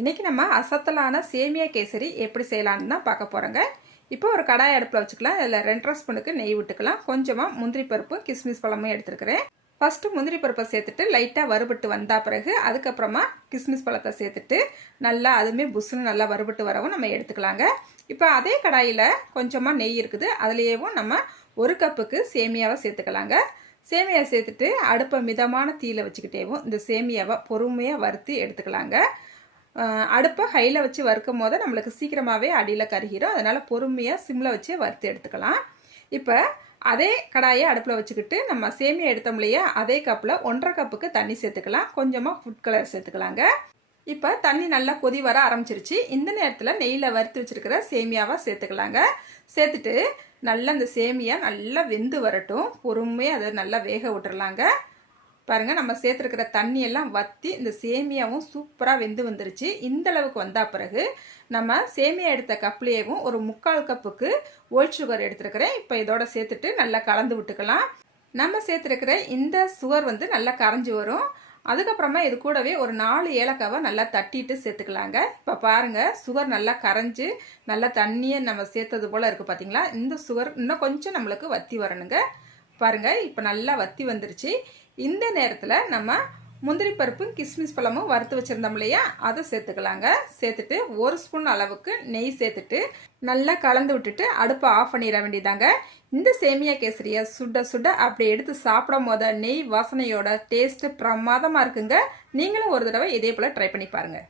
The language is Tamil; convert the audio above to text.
இன்றைக்கி நம்ம அசத்தலான சேமியா கேசரி எப்படி செய்யலான்னு தான் பார்க்க போகிறோங்க. இப்போ ஒரு கடாய் அடுப்பில் வச்சுக்கலாம். அதில் 2 ஸ்பூனுக்கு நெய் விட்டுக்கலாம். கொஞ்சமாக முந்திரி பருப்பு கிஸ்மிஸ் பழமும் எடுத்துருக்கிறேன். ஃபஸ்ட்டு முந்திரி பருப்பை சேர்த்துட்டு லைட்டாக வறுபட்டு வந்தால் பிறகு அதுக்கப்புறமா கிஸ்மிஸ் பழத்தை சேர்த்துட்டு நல்லா அதுவுமே புஷ்ஷுன்னு நல்லா வறுபட்டு வரவும் நம்ம எடுத்துக்கலாங்க. இப்போ அதே கடாயில் கொஞ்சமாக நெய் இருக்குது. அதுலேயும் நம்ம 1 கப்புக்கு சேமியாவை சேர்த்துக்கலாங்க. சேமியா சேர்த்துட்டு அடுப்பை மிதமான தீயில் வச்சுக்கிட்டேவும் இந்த சேமியாவை பொறுமையாக வறுத்து எடுத்துக்கலாங்க. அடுப்பை ஹையில் வச்சு வறுக்கும் போது நம்மளுக்கு சீக்கிரமாகவே அடியில் கருகிரும். அதனால் பொறுமையாக சிம்மில் வச்சு வறுத்து எடுத்துக்கலாம். இப்போ அதே கடாயை அடுப்பில் வச்சுக்கிட்டு நம்ம சேமியா எடுத்தோம் இல்லையா, அதே கப்பில் 1.5 கப்புக்கு தண்ணி சேர்த்துக்கலாம். கொஞ்சமாக ஃபுட் கலர் சேர்த்துக்கலாங்க. இப்போ தண்ணி நல்லா கொதி வர ஆரம்பிச்சிருச்சு. இந்த நேரத்தில் நெய்யில் வறுத்து வச்சுருக்கிற சேமியாவை சேர்த்துக்கலாங்க. சேர்த்துட்டு நல்லா இந்த சேமியா நல்லா வெந்து வரட்டும். பொறுமையாக அதை நல்லா வேக விட்டுறலாங்க. பாருங்கள், நம்ம சேர்த்துருக்கிற தண்ணியெல்லாம் வற்றி இந்த சேமியாவும் சூப்பராக வெந்து வந்துருச்சு. இந்த அளவுக்கு வந்தால் பிறகு நம்ம சேமியா எடுத்த கப்லேயும் ஒரு 3/4 கப்புக்கு ஒயிட் சுகர் எடுத்துருக்கிறேன். இப்போ இதோட சேர்த்துட்டு நல்லா கலந்து விட்டுக்கலாம். நம்ம சேர்த்துருக்கிற இந்த சுகர் நல்லா கரைஞ்சி வரும். அதுக்கப்புறமா இது கூடவே ஒரு 4 ஏலக்காவை நல்லா தட்டிட்டு சேர்த்துக்கலாங்க. இப்போ பாருங்கள், சுகர் நல்லா கரைஞ்சி நல்லா தண்ணியை நம்ம சேர்த்தது போல் இருக்குது பார்த்தீங்களா. இந்த சுகர் இன்னும் கொஞ்சம் நம்மளுக்கு வற்றி வரணுங்க. பாருங்கள், இப்போ நல்லா வற்றி வந்துருச்சு. இந்த நேரத்தில் நம்ம முந்திரி பருப்பும் கிஸ்மிஸ் பழமும் வறுத்து வச்சுருந்தோம் இல்லையா, அதை சேர்த்துக்கலாங்க. சேர்த்துட்டு 1 ஸ்பூன் அளவுக்கு நெய் சேர்த்துட்டு நல்லா கலந்து விட்டுட்டு அடுப்பை ஆஃப் பண்ணிட வேண்டியதாங்க. இந்த சேமியா கேசரியை சுட சுட அப்படி எடுத்து சாப்பிடும் போத நெய் வாசனையோட டேஸ்ட்டு பிரமாதமாக இருக்குங்க. நீங்களும் ஒரு தடவை இதே போல் ட்ரை பண்ணி பாருங்கள்.